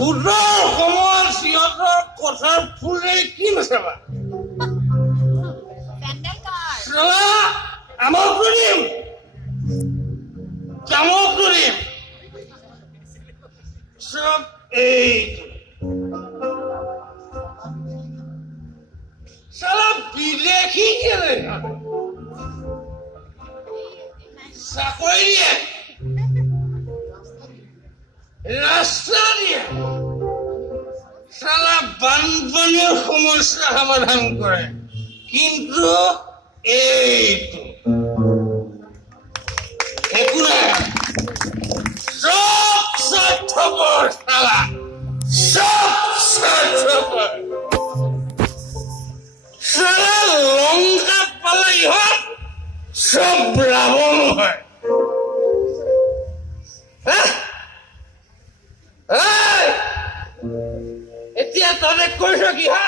ভোটৰ সময়ত সিহঁতৰ কথাৰ ফুলে কি নাচাবা আমক কৰিম কামক কৰিম চব এইটো সালা বিদেশী কেলে চাকৰি দিয়ে ৰাস্তা দিয়ে সালা বানপানীৰ সমস্যা সমাধান কৰে কিন্তু এইটো একো নাই সব স্বাৰ্থপৰ সালা সব স্বাৰ্থপৰ সালা লংকা পালে ইহঁত সব ৰাৱণ হয় এতিয়া তহঁতে কৈছ কি হা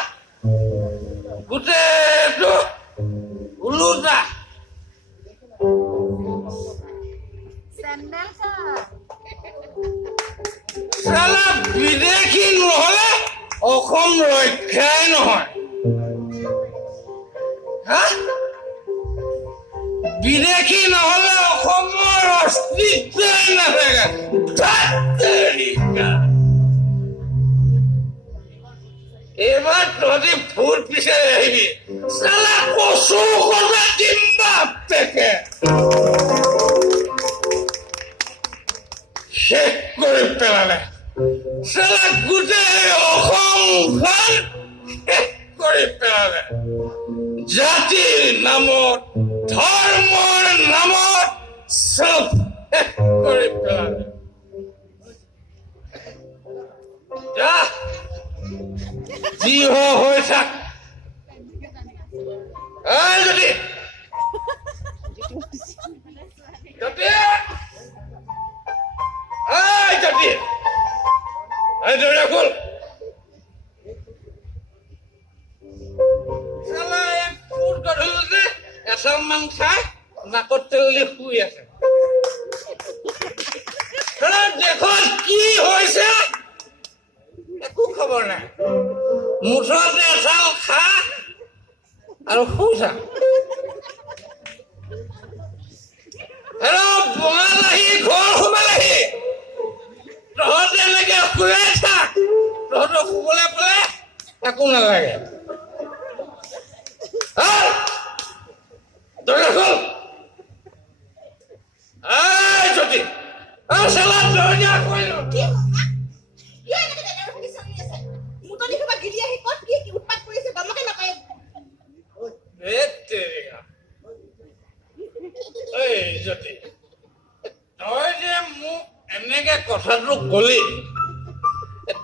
গোটেইটো ওলোটা সালা বিদেশী নহলে অসম ৰক্ষাই নহয় বিদেশী নহলে অসমৰ অস্তিত্বই নাথাকে এইবাৰ তহঁতি ভোট বিচাৰি আহিবি সালা কচু কথা দিম বাপেকে শেষ কৰি পেলালে সালা গোটেই অসমখন শেষ কৰি পেলালে জাতিৰ নামত ধৰ্মৰ নামত চব শেষ কৰি পেলালে যা যি হৈ থাক যদি খোল গধূলি এচাম মান খাই নাকত তেল দি শুই আছে দেশত কি হৈছে একো খবৰ নাই মুঠতে এচাল খা আৰু শুই থাক বঙালাহী ঘৰ সোমালাহি তহঁতে এনেকে শুৱাই থাক তহঁতক শুবলৈ পালে একো নালাগে যদি দৰজা কৰিলো তই যে মোক এনেকে কথাটো কলি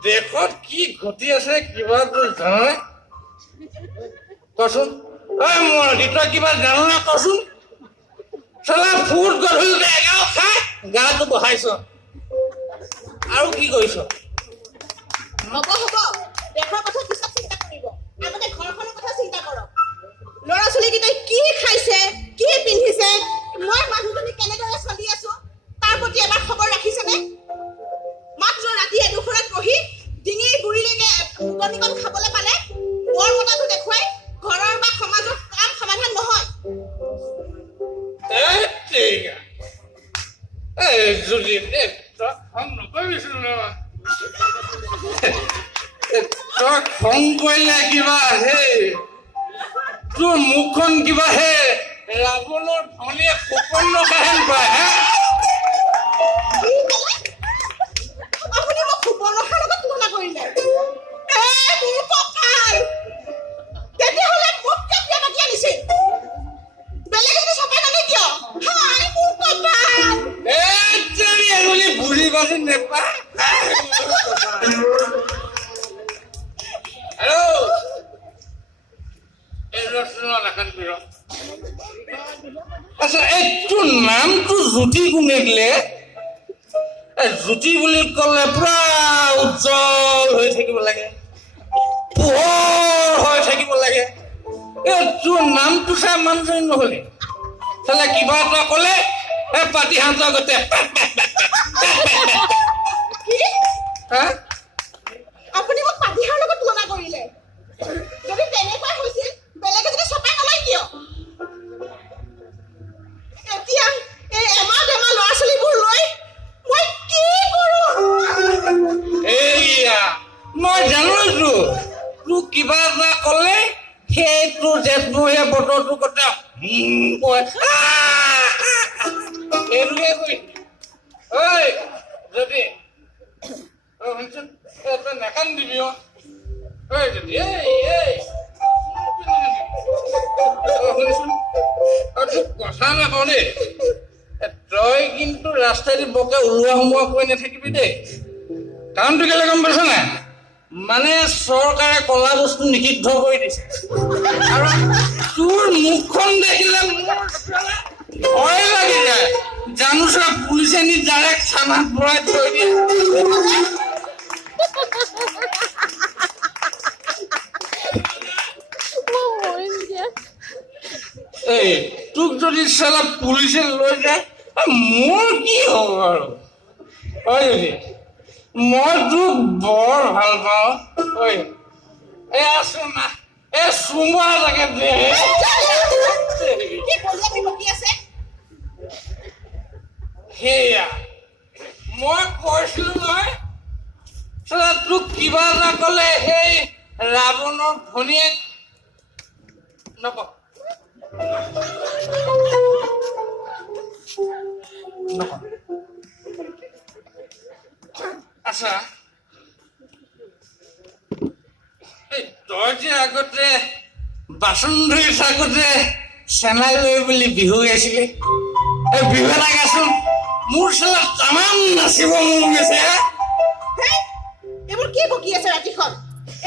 দেশত কি ঘটি আছে কিবা তই জাননে কচোন তই কিবা জাননে কচোন চলা ফুট গধূলি এগাও খাই গাটো বহাইছ আৰু কি কৰিছ হ'ব দেশৰ কথা পিছত চিন্তা কৰিব আগতে ঘৰখনৰ কথা চিন্তা কৰক ল'ৰা ছোৱালীকেইটাই কি খাইছে কি পিন্ধিছে মই মানুহজনী কেনেদৰে চলি আছো তাৰ প্ৰতি এবাৰ খবৰ ৰাখিছেনে মাত্ৰ ৰাতি এডোখৰত বহি ডিঙিৰ গুৰিলৈকে উদনিকণ খাবলৈ পালে বৰ মতাটো দেখুৱাই ঘৰৰ বা সমাজৰ কাম সমাধান নহয় যদি তই খং কৰিলে কিবা হে তোৰ মুখখন কিবা হে ৰাৱণৰ ভনীয়ে ফুকন নখাহেন পায় হে আপুনি মোক সুবৰ্ণখাৰ লগত তুলনা কৰিলে মোৰ কঁকাল তেতিয়াহ'লে মোক কিয় বিয়া পাতি আনিছিল বেলেগ এজনী চপাই নানে কিয় হাই মোৰ কঁকাল এজনী বুঢ়ী বাজি নেপায় আচ্ছা এইটো নামটো জ্যোতি কোনে দিলে জ্যোতি বুলি ক'লে পুৰা উজ্জ্বল হৈ থাকিব লাগে পোহৰ হৈ থাকিব লাগে তোৰ নামটো চাই মানুহজনী নহলে চালে কিবা এটা ক'লে পাতি হাতৰ আগতে সেইটো জেঠমহীয়া বতৰটোৰ কথা কয় এইটোকে কৈ ঐ যদি শুনচোন তই নাকান্দিবি ঐ যদি শুনিছোন তোক কথা নাপাওঁ দেই তই কিন্তু ৰাস্তাইদি বৰকে ওলোৱা সোমোৱা কৰি নাথাকিবি দেই কাৰণটো কেলে গম পাইছ নাই মানে চৰকাৰে কলা বস্তু নিষিদ্ধ কৰি দিছে আৰু তোৰ মুখখন দেখিলে মোৰ ভয় লাগি যায় জানো চা পুলিচে নি ডাইৰেক্ট থানাত ভৰাই থৈ দিয়ে এই তোক যদি চালা পুলিচে লৈ যায় মোৰ কি হ'ব আৰু হয় যদি মই তোক বৰ ভাল পাওঁ ঐ এই আছো না এই চুমা লাগে দে সেয়া মই কৈছিলো নহয় চালা তোক কিবা এটা ক'লে সেই ৰাৱণৰ ভনীয়েক নকওঁ আচ্ছা তই যে আগতে বাচন ধুই থাকোতে চেনাই লৈ বুলি বিহু গাইছিলি এই বিহু এটা গাচোন মোৰ চালা তামাম নাচিব মন গৈছে এইবোৰ কি বকি আছে ৰাতিখন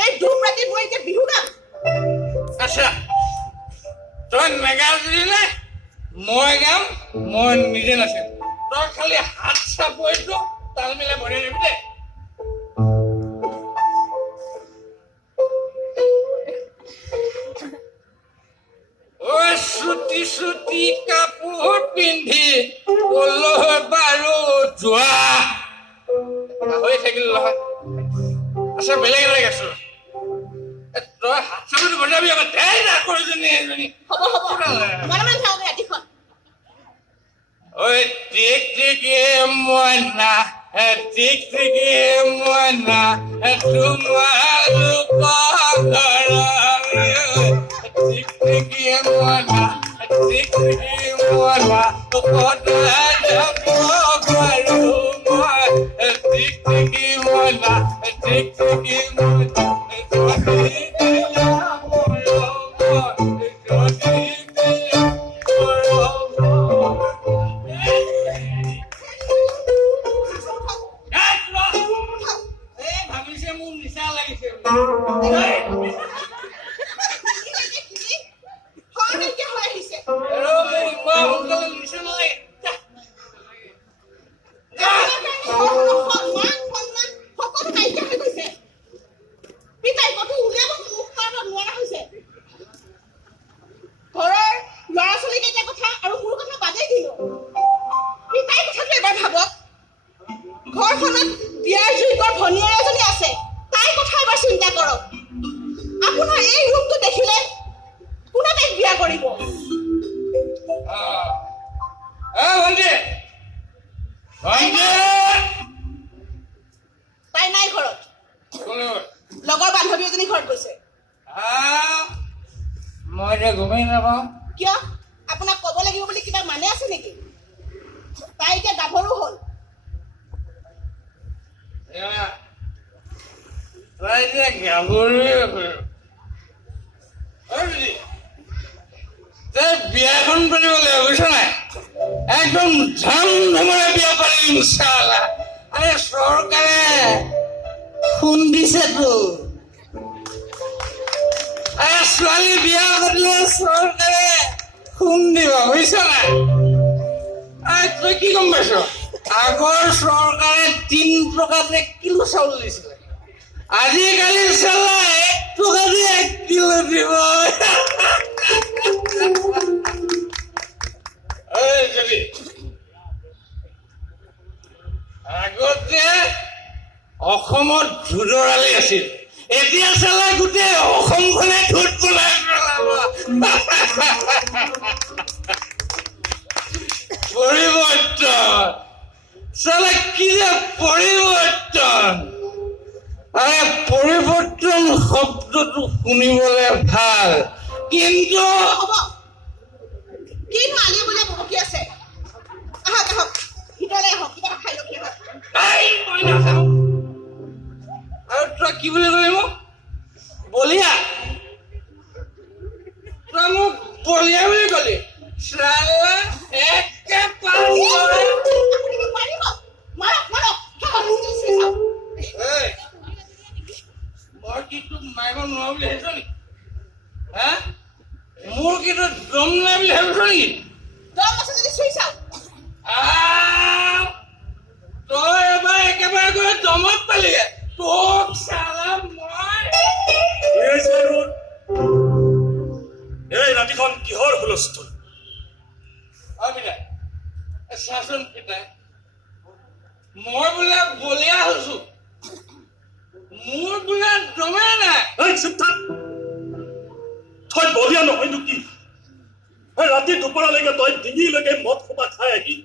এই ধূপ ৰাতি মই এতিয়া বিহু গাম আচ্ছা তই নেগাল দিলে মই গাম মই নিজে নাচিম তই খালি হাত চাপৰিটো তাল মিলাই বনাই দিবি দেই চুটি চুটি কাপোৰ পিন্ধি কলৈ বাৰু যোৱা হৈ থাকিল নহয় আচ্ছা বেলেগ এটা গাইছো তই হাত চাপৰি বজাবি আকৌ দেই না কৰিজনী এজনী হ'ব মানে থাকক ৰাতিখন ঐ টিক টিকি মইনা টিক টিকি মইনা তোমালোকৰ ঘৰত টিক টিকি মইনা টিক টিকি মইনা কটা যাব পাৰো মই টিক টিকি মইনা টিক টিকি মইনা মই এতিয়া গমেই নাপাওঁ কিয় আপোনাক ক'ব লাগিব বুলি কিবা মানে আছে নেকি তাই এতিয়া গাভৰু হ'ল তাই এতিয়া গাভৰুৱে তাই বিয়াখন পাতিব লাগিব বুজিছ নাই একদম ধাম ধুমৰে বিয়া পাতিম ইনশাআল্লাহ আৰে চৰকাৰে খুন্দিছেতো ছোৱালী বিয়া পাতিলে চৰকাৰে খুন্দিব বুজিছ নাই তই কি গম পাইছ আগৰ চৰকাৰে 3 টকাতে 1 কিলো চাউল দিছিলে আজিকালি চালা 1 টকাতে 1 কিলো দিব আগতে অসমত ধুদৰালি আছিল এতিয়া চালা গোটেই অসমখনে ধুত বনাই পেলাব পৰিৱৰ্তন চালা কি যে পৰিৱৰ্তন পৰিৱৰ্তন শব্দটো শুনিবলে ভাল কিন্তু হ'ব কিনো আলি বোলে বকি আছে আহক আহক ভিতৰলৈ আহক কিবা এটা খাই লওক আহক এই মই নাখাওঁ আৰু তই কি বুলি কলি মোক বলিয়া তই মোক বলিয়া বুলি কলি চালা একে পাঁচ আপুনি মোক মাৰিব মাৰক মাৰক এই মই কি তোক মাৰিব নোৱাৰো বুলি ভাবিছ নেকি হা মোৰ কি তোৰ দম নাই বুলি ভাবিছ নেকি দম আছে যদি চুই চাওক তই এবাৰ একেবাৰে গৈ দমত পালিগে তোক চালা মই এই ৰাতিখন কিহৰ হুলস্থুল চাচোন পিতাই মই বোলে বলিয়া হৈছো মোৰ বোলে দমে নাই এই চুপ থাক তই বলিয়া নহয়নো কি ৰাতি দুপৰলৈকে তই ডিঙিলৈকে মদ সোপা খাই আহি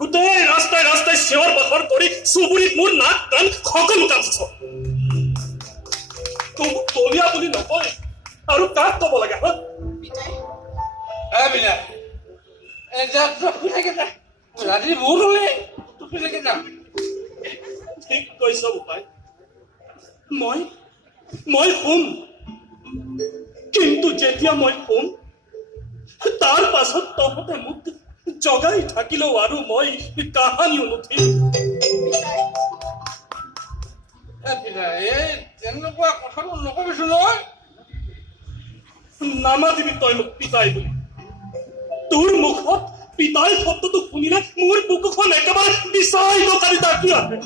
গোটেই ৰাস্তাই ৰাস্তাই চিঞৰ বাখৰ কৰি চুবুৰীত মোৰ নাক কাণ সকলো কাটিছ তোক বলিয়া বুলি নকয় আৰু কাক কব লাগে হা পিতাই ৰাতি বহুত হলে টুপিলৈকে যাম ঠিক কৈছ বোপাই মই শুম কিন্তু যেতিয়া মই শুম তাৰ পাছত তহঁতে মোক জগাই থাকিলেও আৰু মই কাহানিও নুঠিম এই তেনেকুৱা কথাবোৰ নকবিছো নহয় নামাতিবি তই মোক পিতাই বুলি তোৰ মুখত পিতাই শব্দটো শুনিলে মোৰ বুকুখন একেবাৰে বিচাই দোকানী ডাকি আহে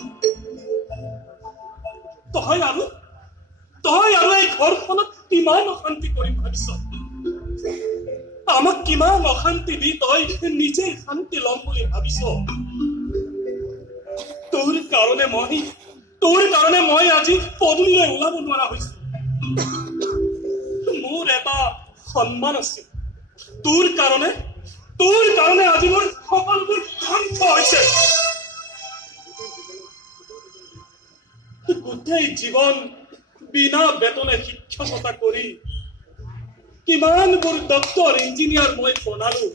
তই আৰু এই ঘৰখনত কিমান অশান্তি কৰি ভাবিছ আমাক কিমান অশান্তি দি তই নিজেই শান্তি ল'ম বুলি ভাবিছ তোৰ কাৰণে মই আজি পদূলিলৈ ওলাব নোৱাৰা হৈছো মোৰ এটা সন্মান আছিল তোৰ কাৰণে আজি মোৰ সকলোবোৰ ধ্বংস হৈছে গোটেই জীৱন বিনা বেতনে শিক্ষকতা কৰি কিমানবোৰ ডক্তৰ ইঞ্জিনিয়াৰ মই বনালো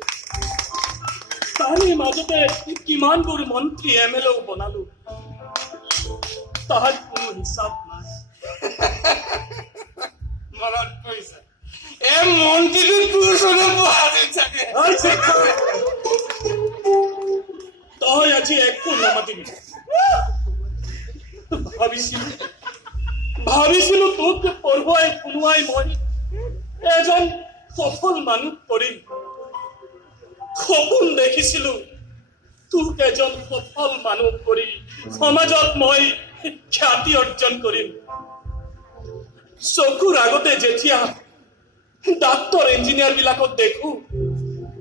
তাৰে মাজতে কিমানবোৰ মন্ত্ৰী MLA বনালো তাহাৰ কোনো হিচাপ নাই মনত পৰিছে এই মন্ত্ৰীটো তোৰ ওচৰত বহালি থাকে তই আজি একো নামাতিবি ভাবিছিলো তোক পঢ়ুৱাই শুনোৱাই মই এজন সফল মানুহ কৰিম সপোন দেখিছিলো তোক এজন সফল মানুহ কৰি সমাজত মই খ্যাতি অৰ্জন কৰিম চকুৰ আগতে যেতিয়া ডাক্তৰ ইঞ্জিনিয়াৰ বিলাকক দেখো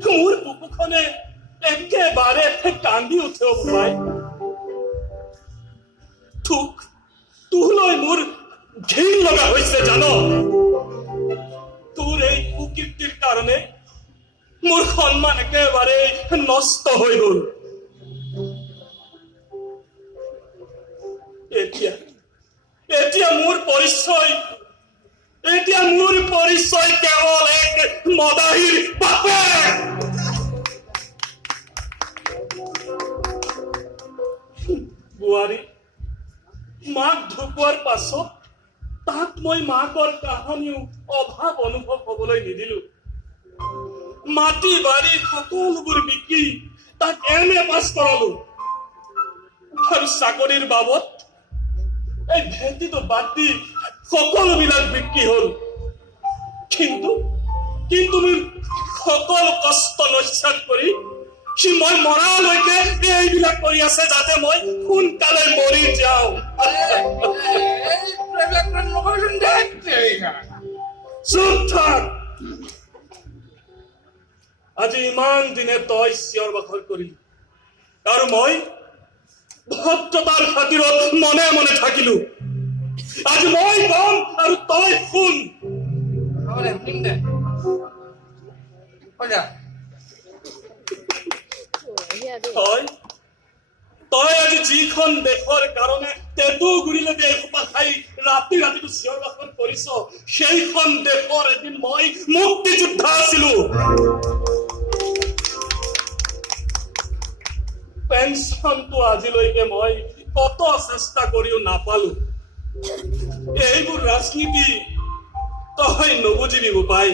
মোৰ বুকুখনে একেবাৰে কান্দি উঠে বোপাই তোলৈ মোৰ ঘিণ লগা হৈছে জানো তোৰ এই কুকীৰ্তিৰ কাৰণে মোৰ সন্মান একেবাৰে নষ্ট হৈ গল এতিয়া মোৰ পৰিচয় কেৱল এক মদাহীৰ বাপেক বোৱাৰী মাক ঢুকোৱাৰ পাছত তাক মই মাকৰ কাহানিও অভাৱ অনুভৱ হবলৈ নিদিলো মাটি বাৰী সকলোবোৰ বিকি তাক MA পাছ কৰালো আৰু চাকৰিৰ বাবদ এই ভেটিটো বাদ দি সকলোবিলাক বিক্ৰী হল কিন্তু মোৰ সকলো কষ্ট নস্যাৎ কৰি মই মৰালৈকে এইবিলাক কৰি আছে যাতে মই সোনকালে মৰি যাওঁ চুপ থাক আজি ইমান দিনে তই চিঞৰ বাখৰ কৰিলি আৰু মই ভদ্ৰতাৰ খাতিৰত মনে মনে থাকিলো আজি মই কম আৰু তই শুন তই আজি যিখন দেশৰ কাৰণে তেতু গুৰিলৈকে এসোপা খাই ৰাতি ৰাতিটো চিঞৰ বাখৰ কৰিছ, সেইখন দেশৰ এদিন মই মুক্তিযোদ্ধা আছিলো। পেঞ্চনটো আজিলৈকে মই কত চেষ্টা কৰিও নাপালো। এইবোৰ ৰাজনীতি তই নুবুজিবি বোপাই।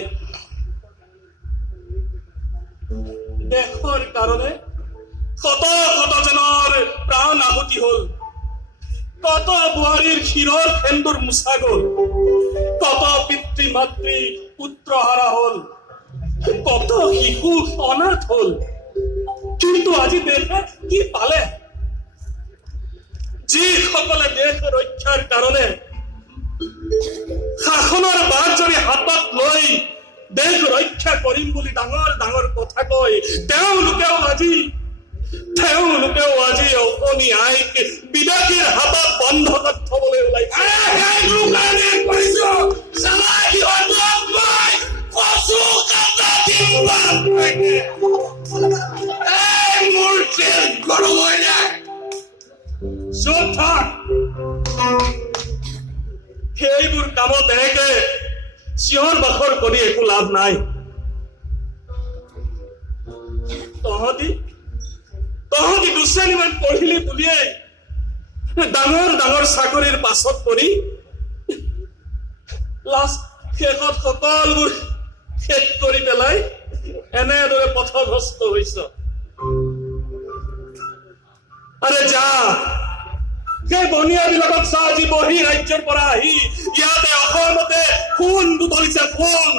দেশৰ কাৰণে কত কতজনৰ প্ৰাণ আহুতি হল, কত বোৱাৰীৰ শিৰৰ সেন্দুৰ মুছা গল, কত পিতৃ মাতৃ পুত্ৰহাৰা হল, কত শিশু অনাথ হল। কিন্তু আজি দেশে কি পালে? যিসকলে দেশ ৰক্ষাৰ কাৰণে শাসনৰ বাট যদি হাতত লৈ দেশ ৰক্ষা কৰিম বুলি ডাঙৰ ডাঙৰ কথা কয়, তেওঁলোকেও আজি অকণি আইক বিদেশীৰ হাতত বন্ধকত থবলৈ ওলাইছে। সেইবোৰ কামত এনেকে চিঞৰ বাখৰ কৰি একো লাভ নাই। তহঁতি দুশ্ৰেণীমান পঢ়িলি বুলিয়েই ডাঙৰ ডাঙৰ চাকৰিৰ পাছত পৰি শেষত সকলোবোৰ শেষ কৰি পেলাই এনেদৰে পথভ্ৰষ্ট হৈছ। আৰে যা, সেই বনিয়াবিলাকক চা, আজি বহি ৰাজ্যৰ পৰা আহি ইয়াতে অসমতে খুন বুটলিছে, খুন।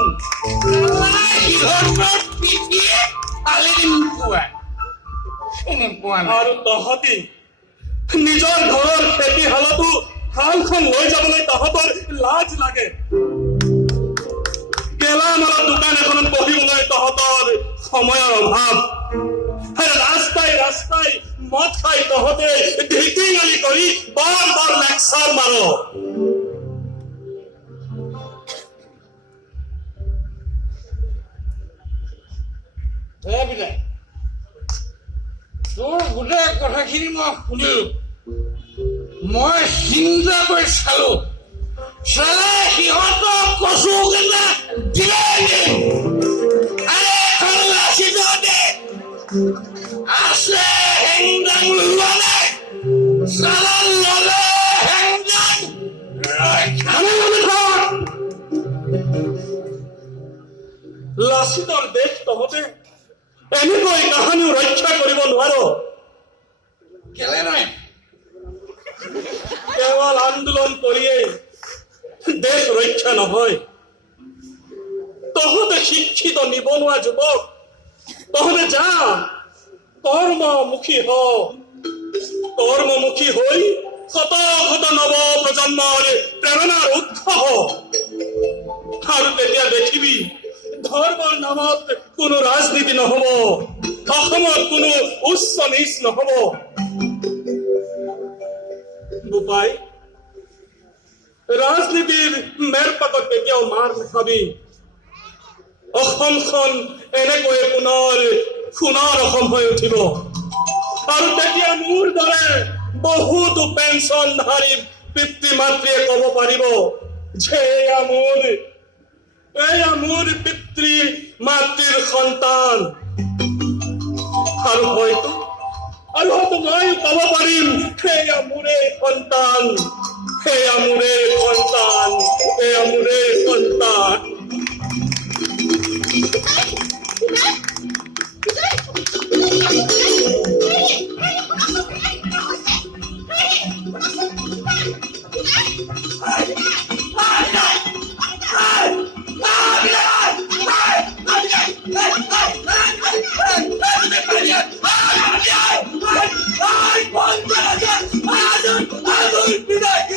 আৰু তহঁতি নিজৰ ঘৰৰ খেতি হালতো হালখন লৈ যাবলৈ তহঁতৰ লাজ লাগে। গেলামালৰ দোকান এখনত বহিবলৈ তহঁতৰ সময়ৰ অভাৱ। ৰাস্তাই ৰাস্তাই মদ খাই তহঁতে ঢিকিঙালি কৰি বৰ লেকচাৰ মাৰ। তোৰ গোটেই কথাখিনি মই শুনিলো, মই চিন্তা কৰি চালো, চালে সিহঁতক কচু কেইটা দিলে আছে হেংদাং লোৱা নাই, চালা ললে হেংদাং লাচিতৰ দেশ তহঁতে এনেকৈ কাহানিও ৰক্ষা কৰিব নোৱাৰ। কেলে নাই? কেৱল আন্দোলন কৰিয়েই দেশ ৰক্ষা নহয়। তহঁতে শিক্ষিত নিবনুৱা যুৱক, তহঁতে যা কৰ্মমুখী হৈ শত শত নৱ প্ৰজন্মৰ প্ৰেৰণাৰ উৎস হ। আৰু তেতিয়া দেখিবি ধৰ্মৰ নামত কোনো ৰাজনীতি নহব, অসমত কোনো উচ্চ নিচ নহব। বোপাই, ৰাজনীতিৰ মেৰপাকত কেতিয়াও মাৰ নাখাবি। অসমখন এনেকৈ পুনৰ সোণৰ অসম হৈ উঠিব। আৰু তেতিয়া মোৰ দৰে বহুতো পেঞ্চনধাৰী পিতৃ মাতৃয়ে কব পাৰিব যে এয়া মোৰ পিতৃ মাতৃৰ সন্তান। আৰু হয়তো মই কব পাৰিম, এয়া মোৰে সন্তান, এয়া মোৰে সন্তান, এয়া মোৰে সন্তান। I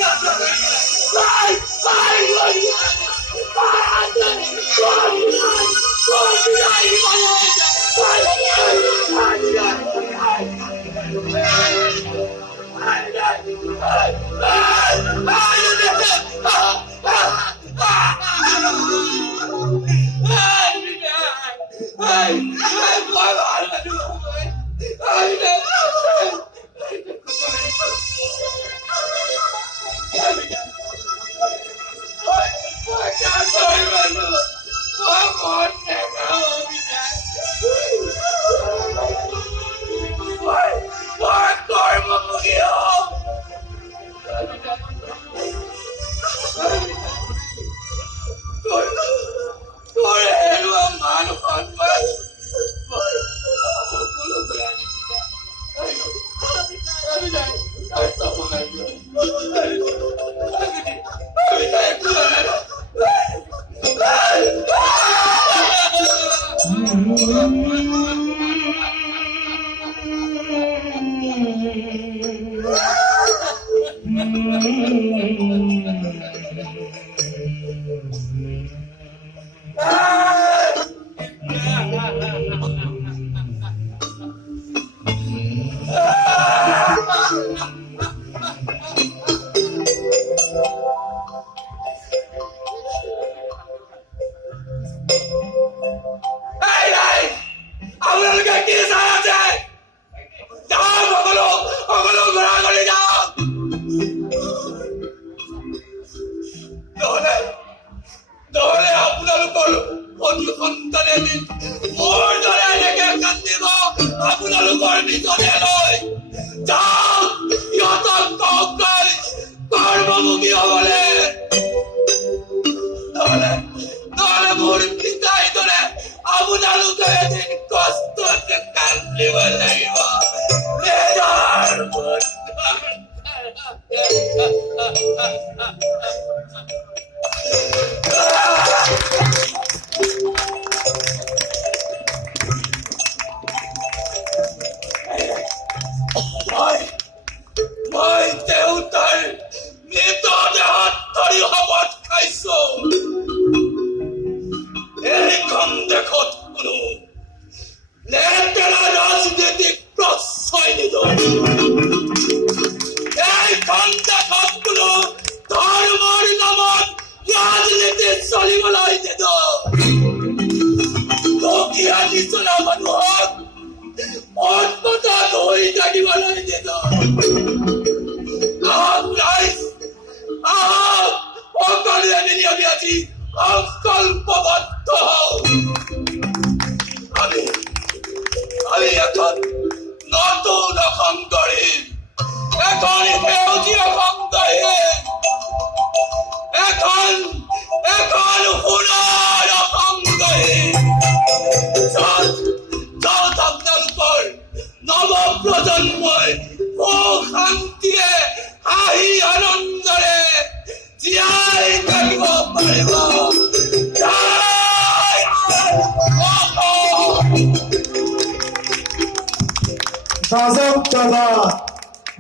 বাজক দাদা,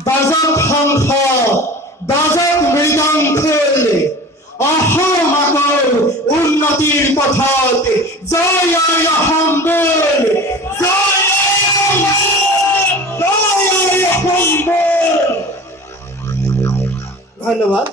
বাজক শংখ, বাজক মৃদংখল, অসম আকৌ উন্নতিৰ পথত। জয় জয় অসম বল, জয় জয় অসম বল। ধন্যবাদ।